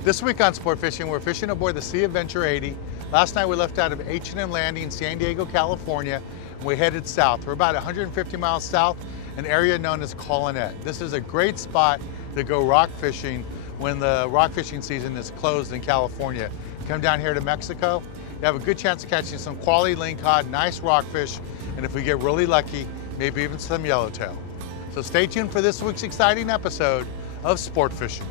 This week on Sport Fishing, we're fishing aboard the Sea Adventure 80. Last night we left out of H&M Landing, San Diego, California, and we headed south. We're about 150 miles south, an area known as Colonet. This is a great spot to go rock fishing when the rock fishing season is closed in California. Come down here to Mexico, you have a good chance of catching some quality lingcod, nice rockfish, and if we get really lucky, maybe even some yellowtail. So stay tuned for this week's exciting episode of Sport Fishing.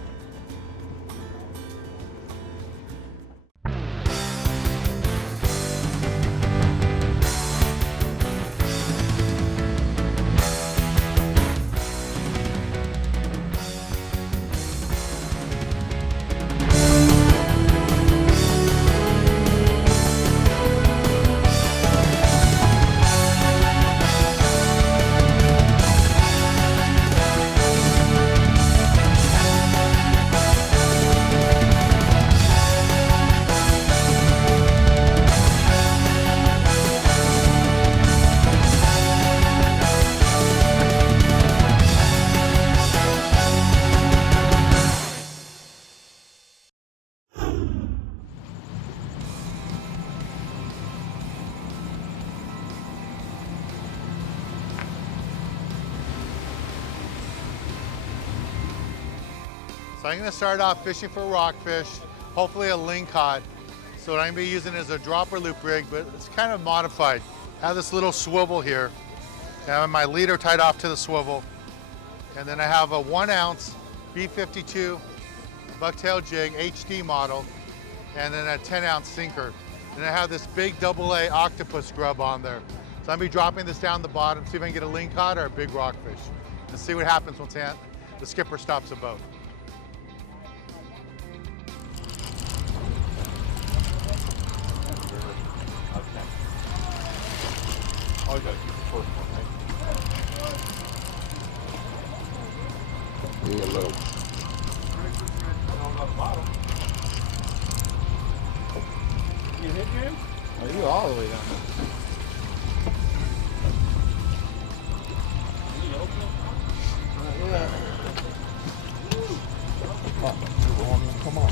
So I'm going to start off fishing for rockfish, hopefully a lingcod. So what I'm going to be using is a dropper loop rig, but it's kind of modified. I have this little swivel here. I have my leader tied off to the swivel. And then I have a 1 ounce B52 Bucktail Jig HD model, and then a 10 ounce sinker. And I have this big AA octopus grub on there. So I'm going to be dropping this down the bottom, see if I can get a lingcod or a big rockfish. And see what happens once the skipper stops the boat. Oh, you gotta keep the first one, right? Yeah, low. On the bottom. You hit him? Oh, you all the way down there. Yeah. Come on.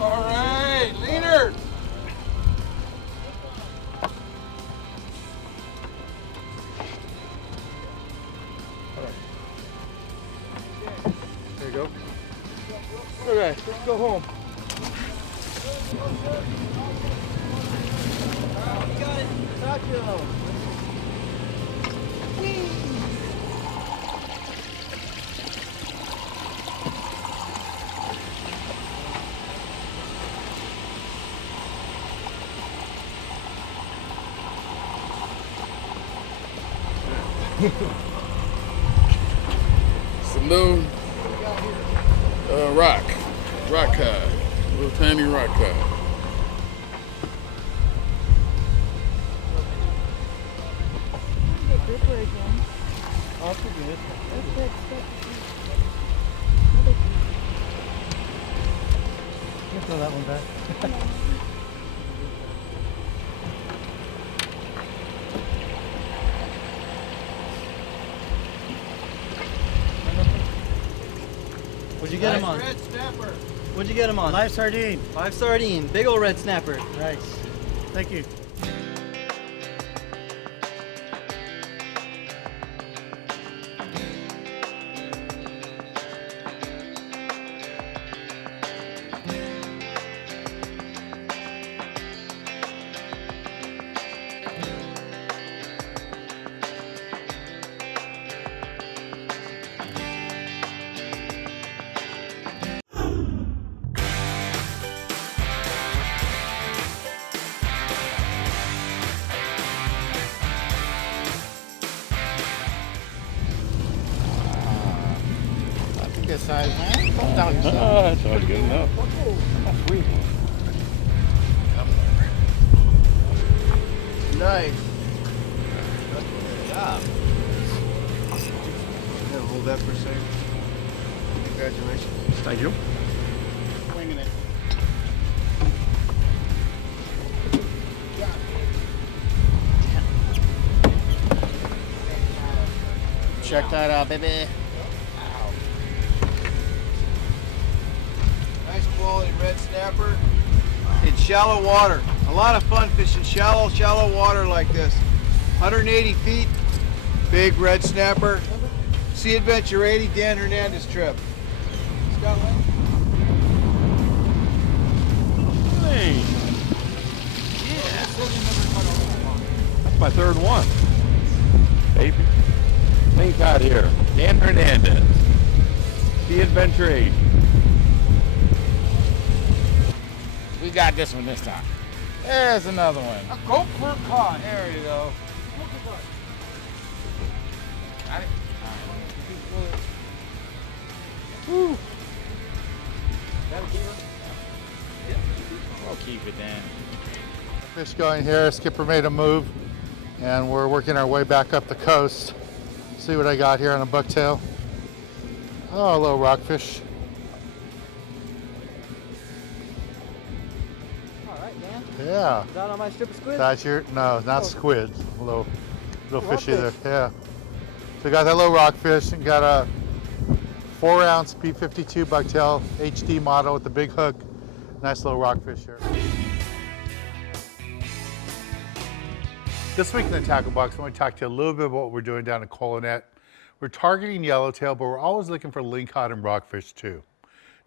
All right, leader. There you go. All right, let's go home. You got it. Taco. Saloon, rock cod, little tiny rock cod. Throw that one back. What'd you get him on? Red snapper. What'd you get him on? Live sardine. Live sardine. Big old red snapper. Nice. Thank you. this size, man. Don't down yourself. Oh, that's always good enough. That's sweet. Nice. Good job. Yeah, hold that for a second. Congratulations. Thank you. Swinging it. Check that out, baby. Nice quality red snapper in shallow water. A lot of fun fishing shallow water like this. 180 feet, big red snapper. Sea Adventure 80, Dan Hernandez trip. Hey. That's my third one. Baby. Lingcod here. Dan Hernandez. Sea Adventure 80. We got this one this time. There's another one. A gopher cod. There you go. Got it? Woo. We'll keep it then. Fish going here. Skipper made a move, and we're working our way back up the coast. See what I got here on a bucktail. Oh, a little rockfish. All right, Dan. Yeah. Is that on my strip of squid? That's your, no, not squid. A little fishy there. Yeah. So we got that little rockfish and got a 4-ounce B52 Bucktail HD model with the big hook. Nice little rockfish here. This week in the Tackle Box, I want to talk to you a little bit about what we're doing down in Colonet. We're targeting yellowtail, but we're always looking for lingcod and rockfish too.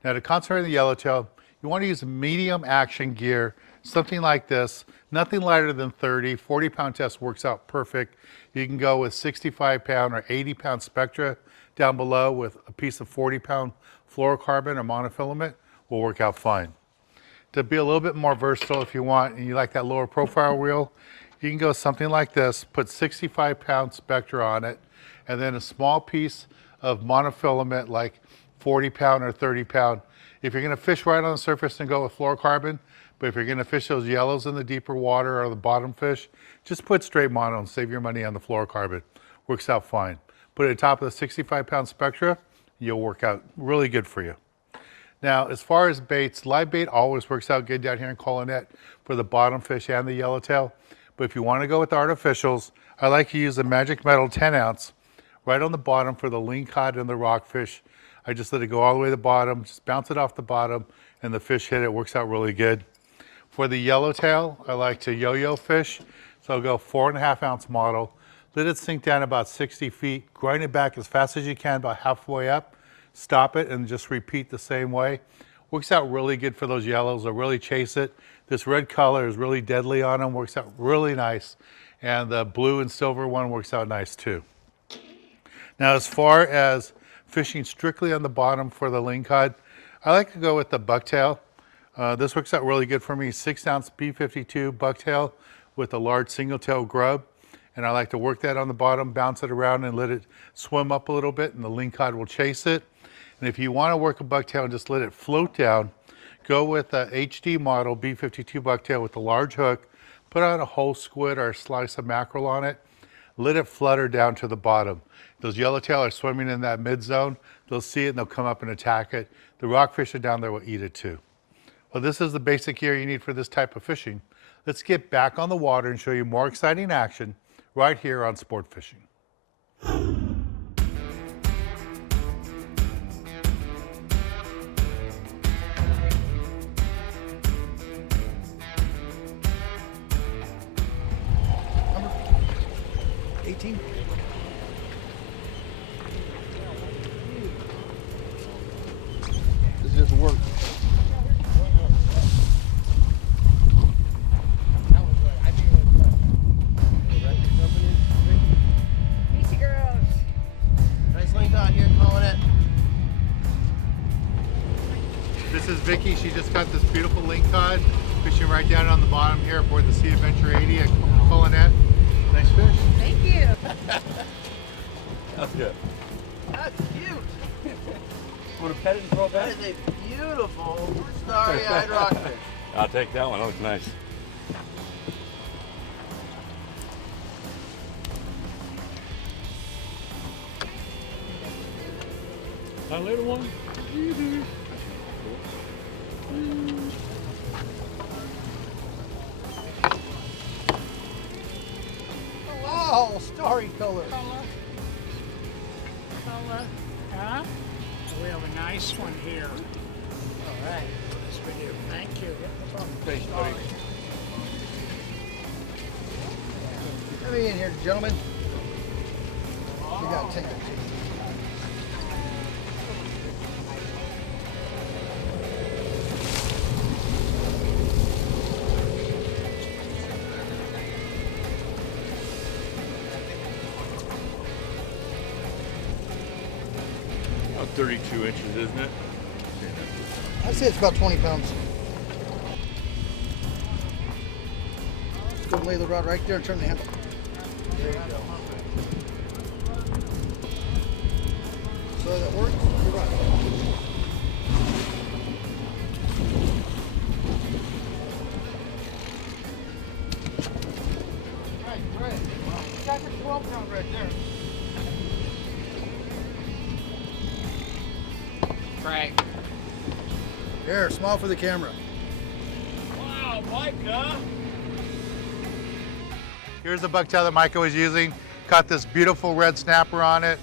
Now to concentrate on the yellowtail, you want to use medium action gear, something like this, nothing lighter than 30, 40-pound test works out perfect. You can go with 65-pound or 80-pound Spectra down below with a piece of 40-pound fluorocarbon or monofilament will work out fine. To be a little bit more versatile if you want and you like that lower profile reel, you can go something like this, put 65-pound Spectra on it, and then a small piece of monofilament like 40-pound or 30-pound. If you're gonna fish right on the surface, then go with fluorocarbon, but if you're gonna fish those yellows in the deeper water or the bottom fish, just put straight mono and save your money on the fluorocarbon. Works out fine. Put it on top of the 65-pound Spectra, you'll work out really good for you. Now, as far as baits, live bait always works out good down here in Colonet for the bottom fish and the yellowtail. But if you want to go with the artificials, I like to use a Magic Metal 10-ounce right on the bottom for the lingcod and the rockfish. I just let it go all the way to the bottom, just bounce it off the bottom, and the fish hit it. Works out really good. For the yellowtail, I like to yo-yo fish, so I'll go 4.5-ounce model. Let it sink down about 60 feet, grind it back as fast as you can, about halfway up, stop it, and just repeat the same way. Works out really good for those yellows. They'll really chase it. This red color is really deadly on them, works out really nice. And the blue and silver one works out nice too. Now, as far as fishing strictly on the bottom for the lingcod, I like to go with the bucktail. This works out really good for me, 6-ounce B52 bucktail with a large single tail grub. And I like to work that on the bottom, bounce it around and let it swim up a little bit and the lingcod will chase it. And if you want to work a bucktail and just let it float down, go with a HD model B52 bucktail with a large hook, put on a whole squid or a slice of mackerel on it, let it flutter down to the bottom. Those yellowtail are swimming in that mid zone. They'll see it and they'll come up and attack it. The rockfish are down there will eat it too. Well, this is the basic gear you need for this type of fishing. Let's get back on the water and show you more exciting action right here on Sport Fishing. Does this work? Easy girls. Nice lingcod here, Colonet. This is Vicky. She just got this beautiful lingcod fishing right down on the bottom here aboard the Sea Adventure 80 at Colonet. Nice fish. Thank you. That's good. That's cute. Want to pet it and throw it That back? is a beautiful starry-eyed rockfish. I'll take that one. That looks nice. A little one? Wow, starry color. Huh? We have a nice one here. All right. This video. Thank you. Thanks, buddy. Let me in here, gentlemen. You got tickets. About 32 inches, isn't it? I'd say it's about 20 pounds. Just go and lay the rod right there and turn the handle. There you go. So that works? You're right. Right. Got your 12 pound right there. Frank. Here, smile for the camera. Wow, Micah! Here's the bucktail that Micah was using. Caught this beautiful red snapper on it.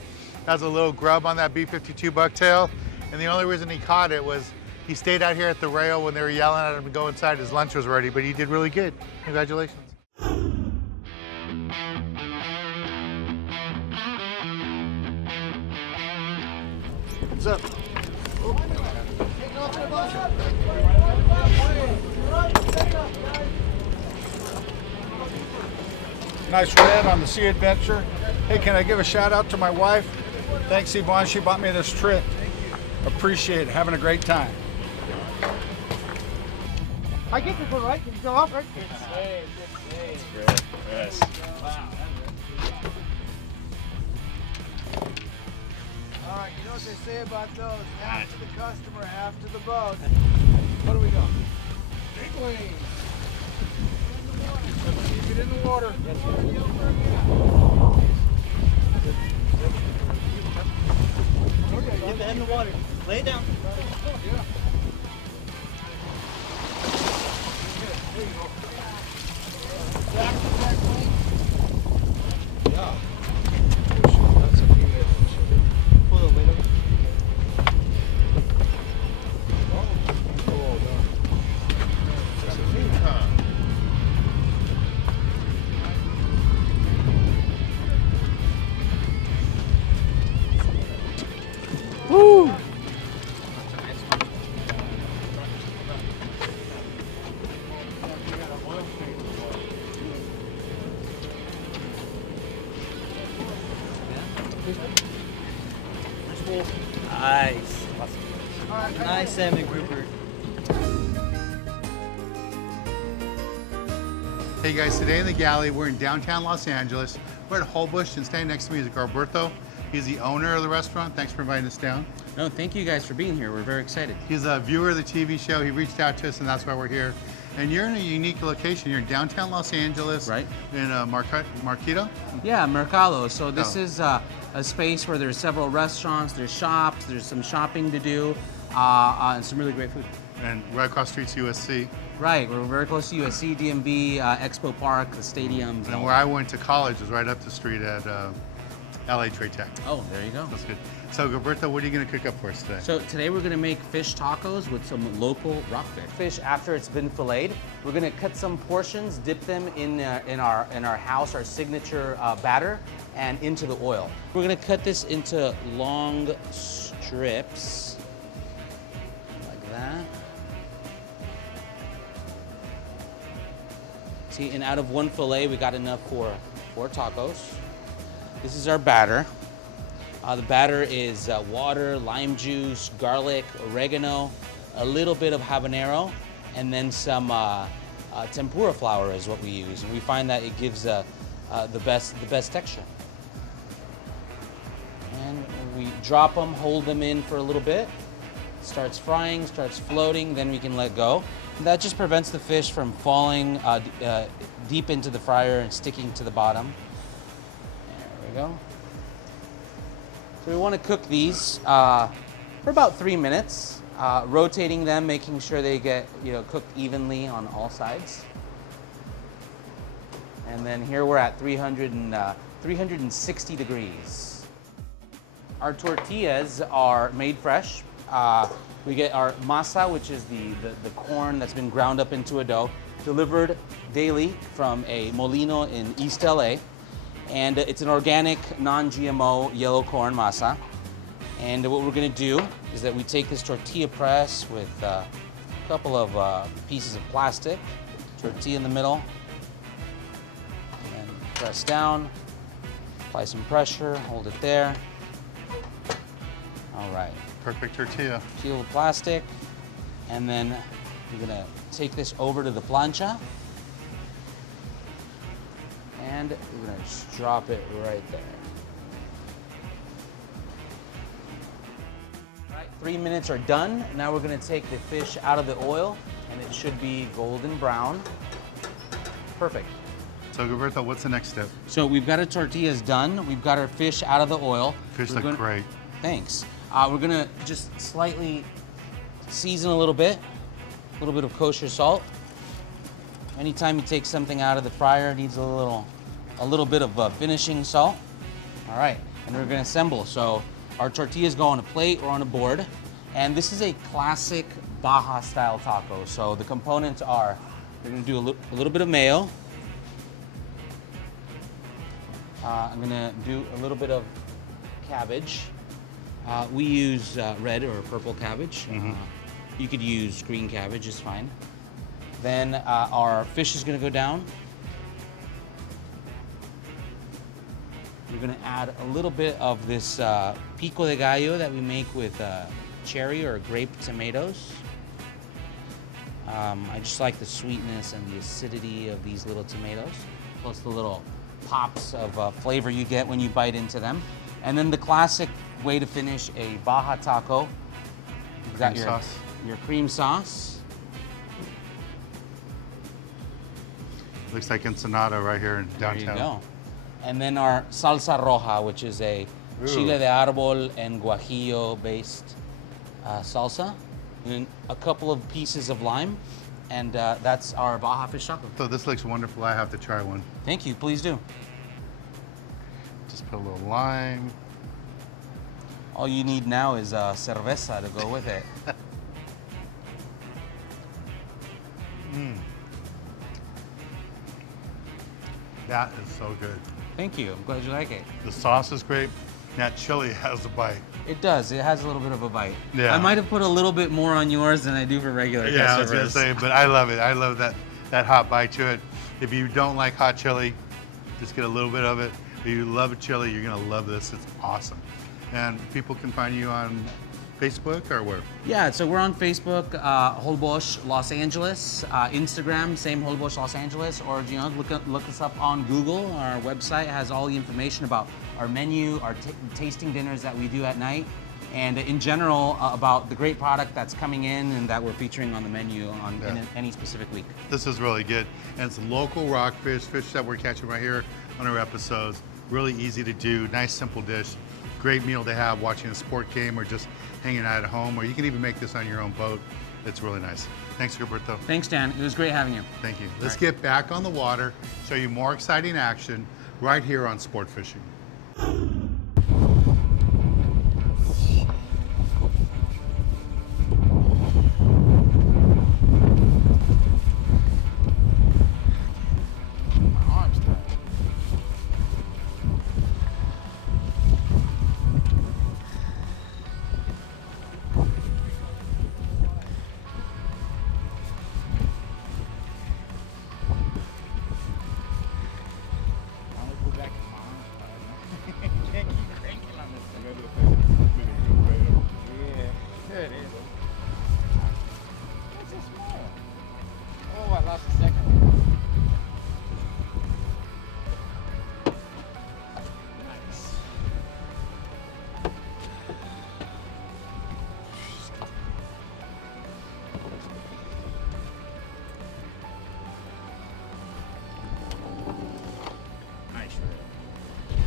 Has a little grub on that B52 bucktail. And the only reason he caught it was he stayed out here at the rail when they were yelling at him to go inside. His lunch was ready, but he did really good. Congratulations. What's up? Nice red on the Sea Adventure. Hey, can I give a shout out to my wife? Thanks, Yvonne. She bought me this trip. Appreciate it. Having a great time. I get this one right. Can you go off right? Yes. All right, you know what they say about those? Half to the customer, half to the boat. What do we got? Big wings. Keep it in the water. Get the head in the water. Lay it down. Yeah. That's a female. Pull the lid over. Nice. Nice salmon grouper. Hey guys, today in the galley, we're in downtown Los Angeles. We're at Holbush, and standing next to me is Roberto. He's the owner of the restaurant. Thanks for inviting us down. No, thank you guys for being here. We're very excited. He's a viewer of the TV show. He reached out to us, and that's why we're here. And you're in a unique location. You're in downtown Los Angeles. Right. In Marquito? Yeah, Mercado. So this Oh. is a space where there's several restaurants, there's shops, there's some shopping to do, and some really great food. And right across the street's USC. Right, we're very close to USC, DMV, Expo Park, the stadiums. And where I went to college is right up the street at LA Trade Tech. Oh, there you go. That's good. So, Roberto, what are you going to cook up for us today? So today we're gonna make fish tacos with some local rockfish. Fish after it's been filleted. We're gonna cut some portions, dip them in our house, our signature batter, and into the oil. We're gonna cut this into long strips, like that. See, and out of one fillet, we got enough for 4 tacos. This is our batter. The batter is water, lime juice, garlic, oregano, a little bit of habanero, and then some tempura flour is what we use. And we find that it gives the best texture. And we drop them, hold them in for a little bit, starts frying, starts floating, then we can let go. And that just prevents the fish from falling deep into the fryer and sticking to the bottom. There we go. So we want to cook these for about 3 minutes, rotating them, making sure they get cooked evenly on all sides. And then here we're at 360 degrees. Our tortillas are made fresh. We get our masa, which is the corn that's been ground up into a dough, delivered daily from a molino in East LA. And it's an organic, non-GMO yellow corn masa. And what we're gonna do is that we take this tortilla press with a couple of pieces of plastic, tortilla in the middle, and then press down, apply some pressure, hold it there. All right. Perfect tortilla. Peel the plastic, and then we're gonna take this over to the plancha. And we're gonna just drop it right there. All right, 3 minutes are done. Now we're gonna take the fish out of the oil, and it should be golden brown. Perfect. So Gilberto, what's the next step? So we've got our tortillas done. We've got our fish out of the oil. Fish look great. Thanks. We're gonna just slightly season a little bit of kosher salt. Anytime you take something out of the fryer, it needs a little bit of finishing salt. All right, and we're gonna assemble. So our tortillas go on a plate or on a board, and this is a classic Baja style taco. So the components are, we're gonna do a little bit of mayo. I'm gonna do a little bit of cabbage. We use red or purple cabbage. You could use green cabbage, it's fine. Then our fish is gonna go down. We're gonna add a little bit of this pico de gallo that we make with cherry or grape tomatoes. I just like the sweetness and the acidity of these little tomatoes, plus the little pops of flavor you get when you bite into them. And then the classic way to finish a Baja taco. You've got your cream sauce. Looks like Ensenada right here in downtown. There you go. And then our salsa roja, which is a chile de árbol and guajillo based salsa. And a couple of pieces of lime. And that's our Baja fish taco. So this looks wonderful. I have to try one. Thank you, please do. Just put a little lime. All you need now is cerveza to go with it. That is so good. Thank you. I'm glad you like it. The sauce is great. That chili has a bite. It does. It has a little bit of a bite. Yeah. I might have put a little bit more on yours than I do for regular customers. Yeah, I was gonna say, but I love it. I love that hot bite to it. If you don't like hot chili, just get a little bit of it. If you love chili, you're gonna love this. It's awesome. And people can find you on Facebook or where? Yeah, so we're on Facebook, Holbox Los Angeles, Instagram, same Holbox Los Angeles, or look us up on Google. Our website has all the information about our menu, our tasting dinners that we do at night, and in general about the great product that's coming in and that we're featuring on the menu in any specific week. This is really good, and it's local rockfish, fish that we're catching right here on our episodes. Really easy to do, nice simple dish. Great meal to have watching a sport game or just hanging out at home, or you can even make this on your own boat. It's really nice. Thanks, Gilberto. Thanks, Dan. It was great having you. Thank you. Let's get back on the water, show you more exciting action right here on Sport Fishing.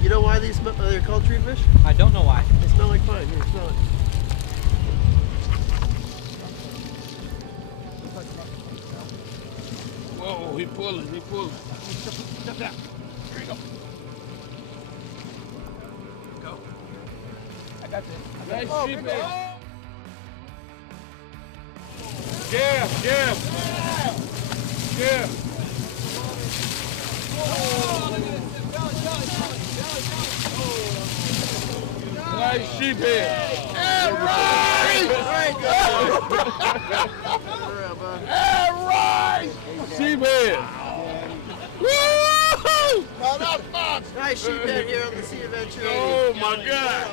You know why these they're called tree fish? I don't know why. They smell like pine. Here, smell it. Whoa, he pulling, he pulling. Step down. Here you go. Go. I got this. Nice sheephead. Jeff. Nice sheephead. All right. Sheephead. Woo! Nice sheephead here on the Sea Adventure. Oh my God.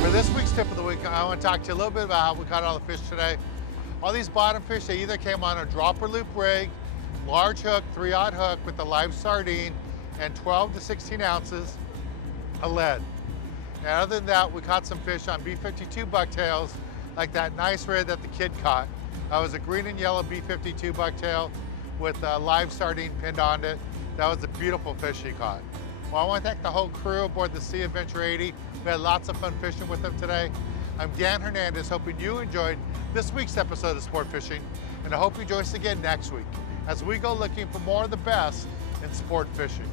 For this week's tip of the week, I want to talk to you a little bit about how we caught all the fish today. All these bottom fish, they either came on a dropper loop rig, large hook, 3/0 hook with a live sardine, and 12 to 16 ounces of lead. And other than that, we caught some fish on B52 bucktails, like that nice red that the kid caught. That was a green and yellow B52 bucktail with a live sardine pinned on it. That was a beautiful fish he caught. Well, I want to thank the whole crew aboard the Sea Adventure 80. We had lots of fun fishing with them today. I'm Dan Hernandez, hoping you enjoyed this week's episode of Sport Fishing, and I hope you join us again next week as we go looking for more of the best in sport fishing.